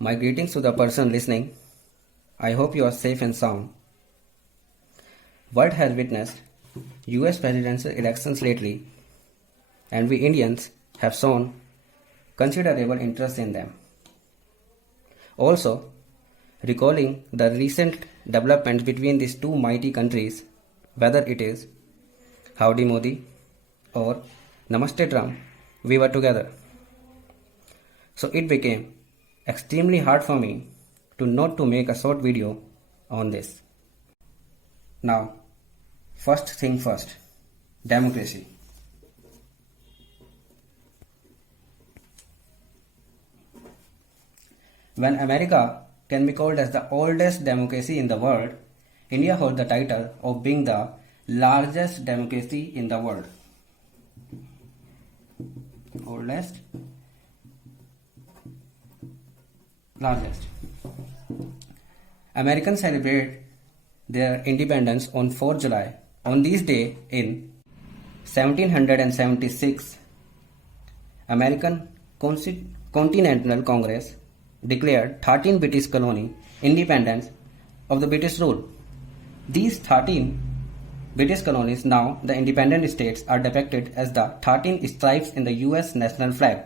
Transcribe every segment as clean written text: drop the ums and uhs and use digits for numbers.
My greetings to the person listening. I hope you are safe and sound. World has witnessed US presidential elections lately, and we Indians have shown considerable interest in them. Also, recalling the recent developments between these two mighty countries, whether it is Howdy Modi or Namaste Trump, we were together. So it became extremely hard for me to not to make a short video on this. Now, first thing first, democracy. When America can be called as the oldest democracy in the world, India holds the title of being the largest democracy in the world. Oldest, largest. Americans celebrate their independence on 4th July. On this day in 1776, American Continental Congress declared 13 British colonies independent of the British rule. These 13 British colonies, now the independent states, are depicted as the 13 stripes in the US national flag,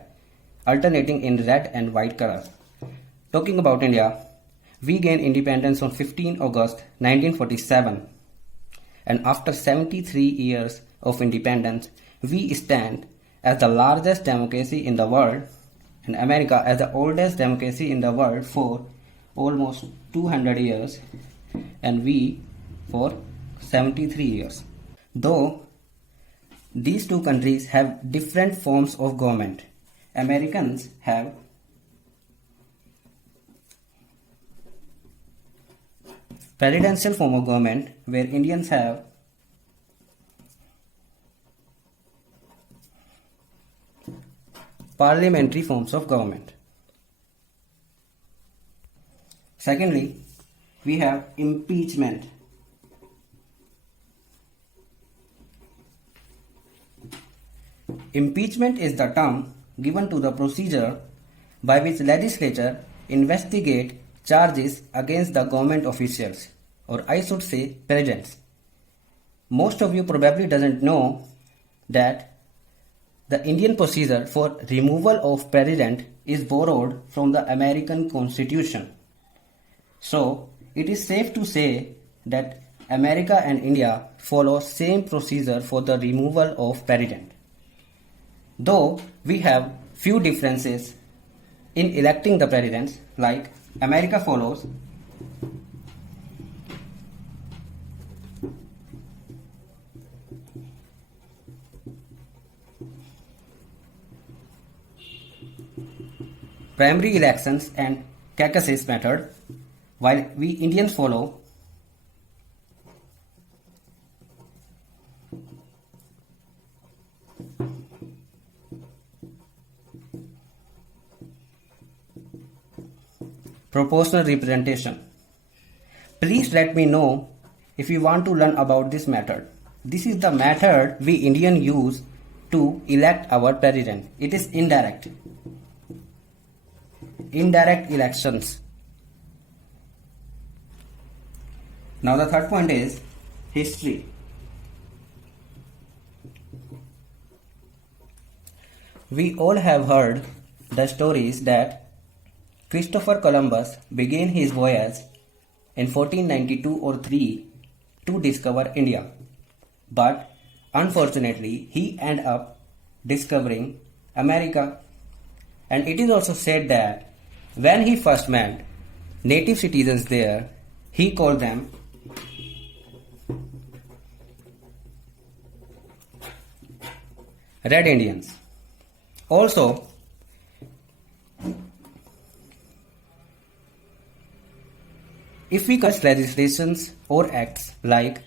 alternating in red and white colors. Talking about India, we gained independence on 15 August 1947, and after 73 years of independence, we stand as the largest democracy in the world and America as the oldest democracy in the world for almost 200 years and we for 73 years. Though these two countries have different forms of government, Americans have presidential form of government where Indians have parliamentary forms of government. Secondly, we have impeachment. Impeachment is the term given to the procedure by which legislature investigate charges against the government officials, or I should say presidents. Most of you probably doesn't know that the Indian procedure for removal of president is borrowed from the American Constitution. So it is safe to say that America and India follow same procedure for the removal of president. Though we have few differences in electing the presidents, like America follows primary elections and caucus method, while we Indians follow proportional representation. Please let me know if you want to learn about this method. This is the method we Indians use to elect our president. It is indirect elections. Now the third point is history. We all have heard the stories that Christopher Columbus began his voyage in 1492 or 3 to discover India. But unfortunately, he ended up discovering America. And it is also said that when he first met native citizens there, he called them Red Indians. Also, if we consider legislations or acts like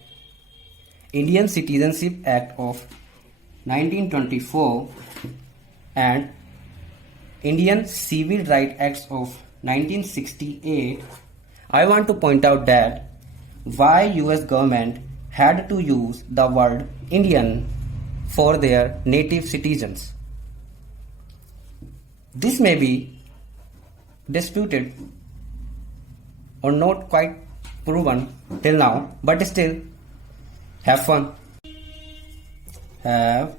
Indian Citizenship Act of 1924 and Indian Civil Rights Acts of 1968, I want to point out that why US government had to use the word Indian for their native citizens. This may be disputed or not quite proven till now, but still have fun. Have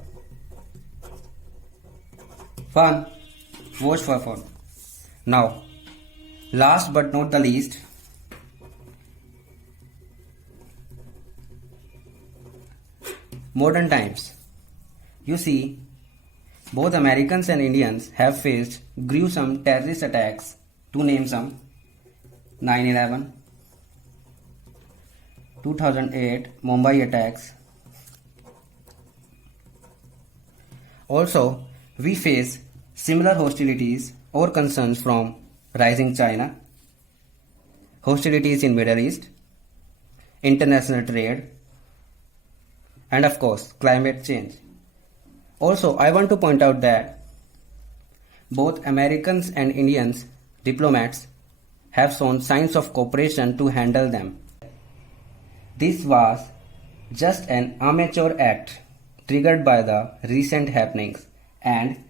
fun. Watch for fun. Now, last but not the least, modern times. You see, both Americans and Indians have faced gruesome terrorist attacks, to name some: 9/11, 2008 Mumbai attacks. Also, we face similar hostilities or concerns from rising China, hostilities in Middle East, international trade, and of course, climate change. Also, I want to point out that both Americans and Indians diplomats have shown signs of cooperation to handle them. This was just an amateur act triggered by the recent happenings, and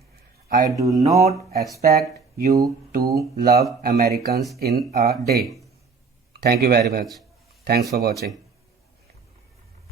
I do not expect you to love Americans in a day. Thank you very much. Thanks for watching.